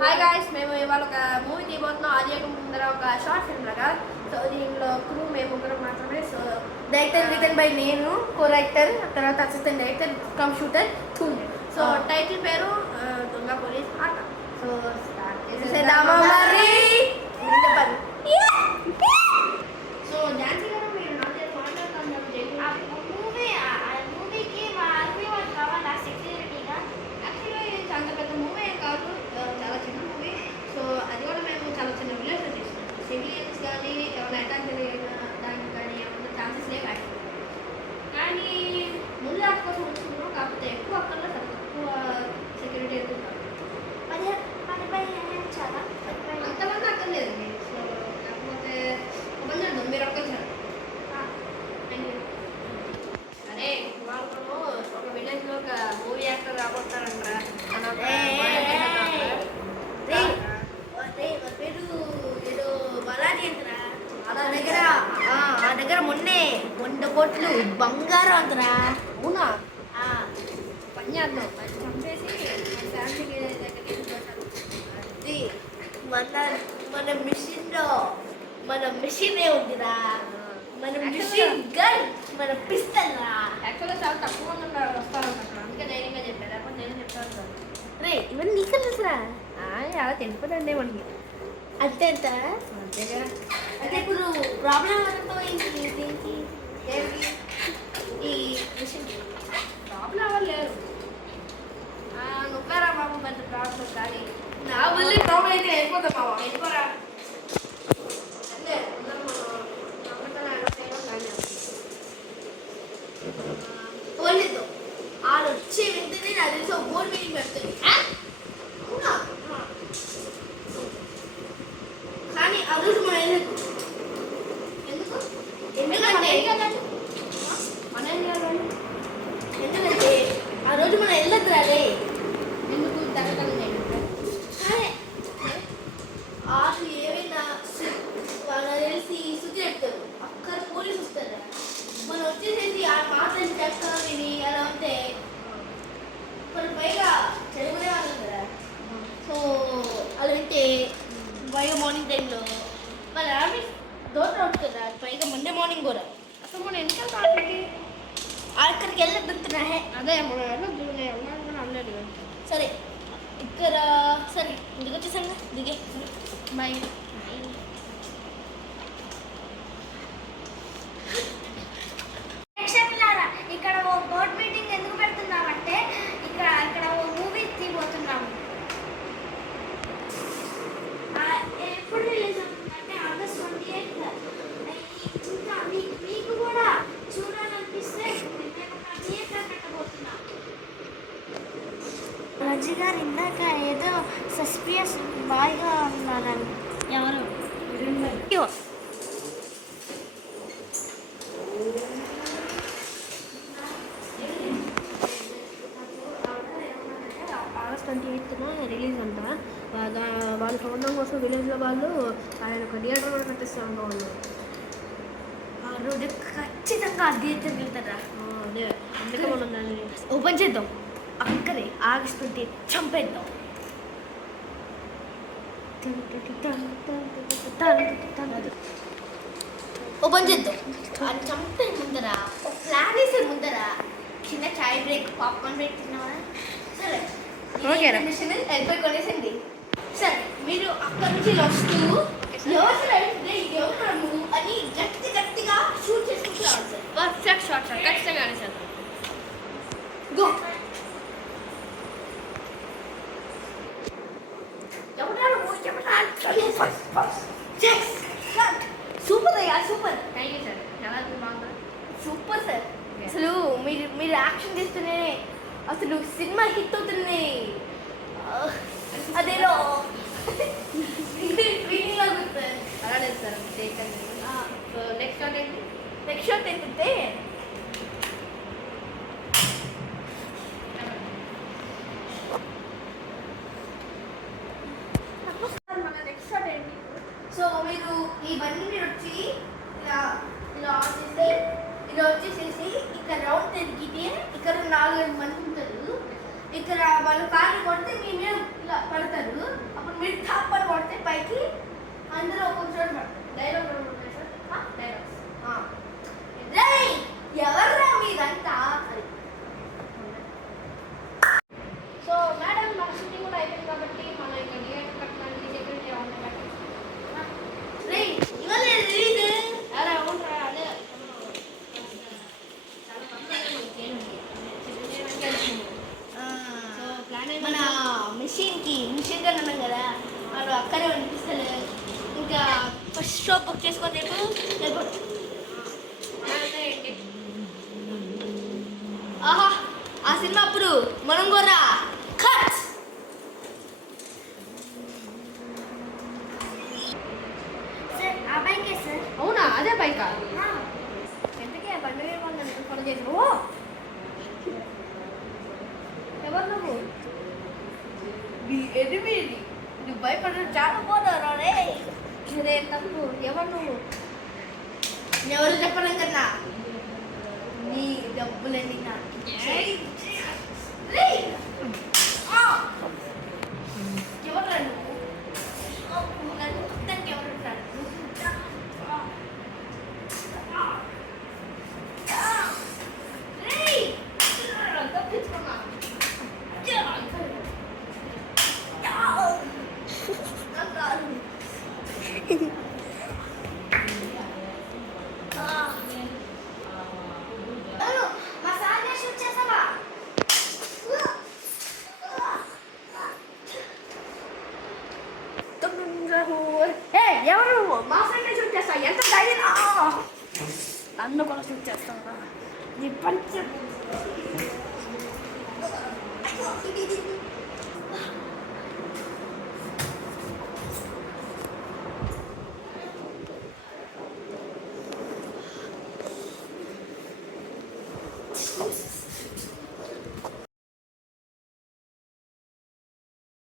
Hi guys, మేము ఇవాళ ఒక మూవీ తీయబోతున్నాం. అది ముందర ఒక షార్ట్ ఫిల్మ్ లాగా. సో దీంట్లో క్రూ మేము ముగ్గురం మాత్రమే. సో డైరెక్టర్ రిటన్ బై నేను, కో రైటర్, తర్వాత assistant director come shooter tool. So title పేరు దొంగ పోలీస్ ఆట. సో స్టార్ట్ చేసేద్దామా మరి? సో ఝాన్సీ గారు మీరు నాతో మాట్లాడుతున్నారు. మూవీకి మా ఆర్మీ వాళ్ళు కావాలా సెక్యూరిటీగా? యాక్చువల్గా ఇది చాలా పెద్ద మూవీ ఏం కాదు, చాలా చిన్న మూవీ. సో అది కూడా మేము చాలా చిన్న విలేజ్లో చేసినాం. సివిలియన్స్ కానీ ఏమైనా అటాక్ జరిగిన దానికి కానీ ఏమైనా ఛాన్సెస్ లేవు యాక్చువల్గా. కానీ ముందు దాని కోసం ఉంచుకున్నాం. కాకపోతే ఎక్కువ అక్కడ తక్కువ సెక్యూరిటీ ఎక్కువ చాలా అంతమంది అక్కర్లేదండి. సో కాకపోతే ఒక పని చేద్దాం, మీరు ఒక్కసారి అరే ఇవాళ మనము ఒక విలేజ్లో ఒక మూవీ యాక్టర్ రాబోతారంట. పేరు ఏదో బలాది అంతరా. ఆ దగ్గర మొన్నే 100 కోట్లు బంగారం అంతరా. అవునా? పని చేద్దాం, అది చంపేసి మన ఫ్యామిలీకి దగ్గరికి అది మన మిషన్లో మన మిషనే ఉందిరా. మన మిషన్ గన్, మన పిస్తల్ రా. యాక్చువల్గా చాలా తక్కువ మంది ఉన్నారు వస్తారంట అక్కడ. అందుకే ధైర్యంగా చెప్పారు. లేకపోతే నేను చెప్తాను సార్. రే ఇవన్నీ నీకు తెలుసురా? అలా తెలిపోదండి మనకి. అంతే అంత అంతేగా. అంటే ఇప్పుడు ప్రాబ్లం ఎవరిపోయింది దీనికి? ఈ మిషన్ ప్రాబ్లం ఎవరు లేరు. నువ్వేరా బాబు పెద్ద ప్రాబ్లం. కానీ నా వల్ల ప్రాబ్లం అయితే వెళ్ళిపోతాం బాబా. వెళ్ళిపోరా అంటే అందరం పోలేదు. వాళ్ళు వచ్చే వెంటనే నాకు తెలిసి ఒక బోర్డు మీటింగ్ పెడుతుంది. అవునా? కానీ ఆ రోజు మనం వెళ్ళదు. ఎందుకు? ఎందుకంటే మన ఎందుకంటే ఆ రోజు మనం వెళ్ళదు రాలే. ఎందుకు తగ్గడం వాళ్ళు ఏమైనా వాళ్ళ తెలిసి శుద్ధి చెప్తారు. అక్కడ పోలీసు వస్తారు. మనం వచ్చేసేసి ఆ మాటలు చెప్తాం విని అలా ఉంటే కొన్ని పైగా చదువుకునే వాళ్ళు కదా. సో అలా వింటే పైగా మార్నింగ్ టైంలో వాళ్ళ ఆర్మీ దూరం ఉంటుంది. పైగా మండే మార్నింగ్ కూడా అసలు మనం ఎందుకంటే అక్కడికి వెళ్ళొద్దుతున్నా. అదే మనం వెళ్ళొద్దు అనలేదు. సరే ఇక్కడ సరే ఇంటికి వచ్చేసాను. దిగే బాయ్. ఇక్కడ ఓ బోర్డ్ మీటింగ్ ఎందుకు పెడుతున్నామంటే ఇక్కడ ఓ మూవీ తీయబోతున్నాము. ఎప్పుడు రిలీజ్ అవుతుందంటే ఆగస్ట్ 28. ఇంకా మీకు కూడా చూడాలనిపిస్తే మేము థియేటర్ పెట్టబోతున్నాం. రజీ గారు ఇందాక ఏదో సస్పియస్ బాగా ఉన్నారని. ఎవరు? ఆగస్ట్ 28న రిలీజ్ అంట. వాళ్ళు చూడడం కోసం విలేజ్లో వాళ్ళు ఆయన ఒక థియేటర్ కూడా కట్టిస్తూ ఉంటారు. ఆ రోజు ఖచ్చితంగా థియేటర్కి వెళ్తారా? అదే అందుకే మనం దాన్ని ఓపెన్ చేద్దాం. అక్కడే ఆగస్ట్ 20 చంపేద్దాం. ఓపెన్ చేద్దాం. అది చంపే ముందర ఒక ప్లాన్ వేసే ముందర చిన్న చాయ్ బ్రేక్, పాప్కార్న్ బ్రేక్ తిన్నావా? సరే వెళ్ళిపోయి కొనేసండి. సరే మీరు అక్కడి నుంచి వస్తూ ఎవరు అని గట్టిగా షూట్ చేసుకుంటూ రావాలి సార్. పర్ఫెక్ట్ షాట్ సార్, ఖచ్చితంగానే సార్. గో. సూపర్ అయ్యా, సూపర్. Thank you sir. చాలా బాగుంది. Super sir. అసలు మీరు యాక్షన్ చేస్తూనే అసలు సినిమా హిట్ అవుతుంది. అదేలో ఫీలింగ్ అవుతుంది సార్. అలానే సార్. సో నెక్స్ట్ షాట్ ఏంటి? నెక్స్ట్ షాట్ ఏంటంటే మన నెక్స్ట్ షాట్ ఏంటి? సో మీరు ఇవన్నీ మీరు వచ్చి ఇలా ఇలా చేసి ఇలా వచ్చేసేసి ఇక్కడ రౌండ్ తిరిగితే ఇక్కడ 4-5 మంది ఉంటారు. ఇక్కడ వాళ్ళు కాళ్ళు కొడితే మీ మీద ఇలా పడతారు. అప్పుడు నిషేక్ అని ఉన్నాం కదా వాడు అక్కడే అనిపిస్తలే ఇంకా ఫస్ట్ షో బుక్ చేసుకొని రేపు వెళ్ళిపోతాం. ఆహా ఆ సినిమా అప్పుడు మనం కూడా కట్. సార్ ఆ బైకే సార్. అవునా, అదే బైకా? ఎంతకీ ఆ బండి మీద వాళ్ళని ఫోన్ చేసి ఓ ఎవరు నువ్వు? ఎనిమిది నువ్వు భయపడడం చాలా పోతావు రే. అదే తప్పు. ఎవరు నువ్వు? ఎవరు చెప్పడం కన్నా నీ డబ్బులన్నీ నాకు ఇచ్చేయ్. ఎవరు నువ్వు నన్ను మొత్తానికి ఎవరు ఉంటారు? మసాలా షూట్ చేసావా? ఎవరు నువ్వు? మా ఫ్రెండ్ షూట్ చేస్తావు. ఎంత ధైర్యం? నన్ను కూడా షూట్ చేస్తావా? నీ పంచ